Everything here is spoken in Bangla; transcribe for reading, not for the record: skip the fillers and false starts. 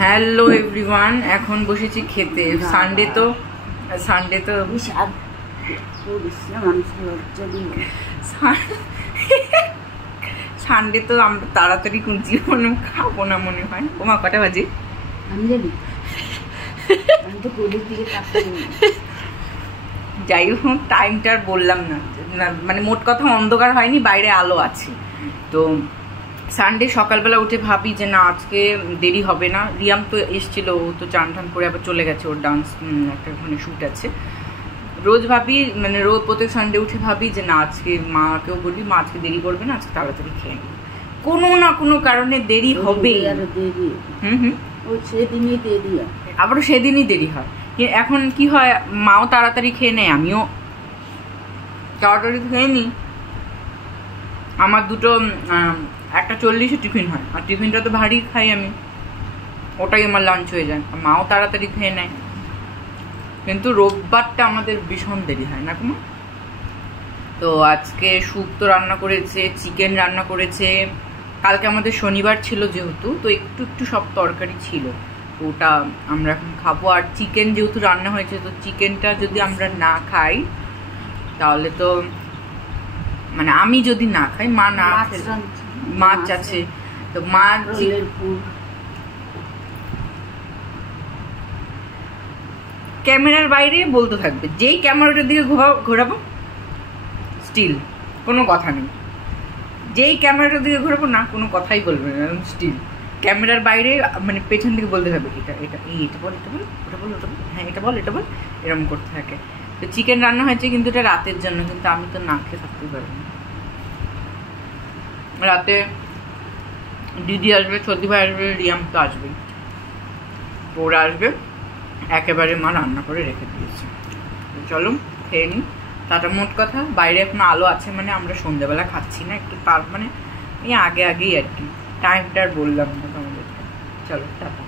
হ্যালো এভরিওয়ান, এখন বসেছি খেতে। সানডে তো সানডে তো আমরা তাড়াতাড়ি কুঞ্চি খাবো না মনে হয়। ওমা কটা বাজে যাই হোক, টাইমটা আর বললাম না, মানে মোট কথা অন্ধকার হয়নি, বাইরে আলো আছে। তো সানডে সকালবেলা উঠে ভাবি যে না আজকে দেরি হবে না। রিয়াম তো এসেছিল, ও তো চান টান করে আবার চলে গেছে, ওর ডান্স একটা ওখানে শ্যুট আছে। রোজ ভাবি, মানে রোজ প্রত্যেক সানডে উঠে ভাবি যে না আজকে মাকেও বলি মা আজকে দেরি করবে না, আজকে তাড়াতাড়ি খেয়ে নিই। কোনো না কোনো কারণে দেরি হবে, আবারও সেদিনই দেরি হয়। এখন কি হয়, মাও তাড়াতাড়ি খেয়ে নেয়, আমিও তাড়াতাড়ি খেয়ে নিই। আমার দুটো 1:40 টিফিন হয়, আর টিফিনটা তো ভারী খাই আমি, ওটাই আমার লাঞ্চ হয়ে যায়। আর মাও তাড়াতাড়ি খেয়ে নেয়, কিন্তু রোববারটা আমাদের ভীষণ দেরি হয় না কোনো। তো আজকে শুক্তো রান্না করেছে, চিকেন রান্না করেছে। কালকে আমাদের শনিবার ছিল যেহেতু, তো একটু একটু সব তরকারি ছিল, তো ওটা আমরা এখন খাবো। আর চিকেন যেহেতু রান্না হয়েছে, তো চিকেনটা যদি আমরা না খাই তাহলে তো, মানে আমি যদি না খাই, মা না, মাছ আছে তো মাছ ক্যামেরার বাইরে বলতে থাকবে, যেই ক্যামেরাটার দিকে ঘোরাবো স্টিল কোনো কথা নেই, যেই ক্যামেরাটার দিকে ঘোরাবো না কোনো কথাই বলবে না, স্টিল ক্যামেরার বাইরে, মানে পেছন দিকে বলতে থাকবে এটা এটা এটা বল, এটা বল, ওটা বল, ওটা বল, হ্যাঁ এটা বল, এটা বল, এরকম করতে থাকে। তো চিকেন রান্না হয়েছে, কিন্তু এটা রাতের জন্য, কিন্তু আমি তো না খেয়ে থাকতে পারবো না। রাতে দিদি আসবে, সর্দি ভাই আসবে, রিয়াম তো আসবেই, ওরা আসবে, একেবারে মা রান্না করে রেখে দিয়েছে। চলো খেয়ে নিই। তাটা মোট কথা বাইরে এখন আলো আছে, মানে আমরা সন্ধ্যেবেলা খাচ্ছি না, একটু তার মানে এই আগেই আর কি, টাইমটা আর বললাম না তোমাদেরকে। চলো টাটা।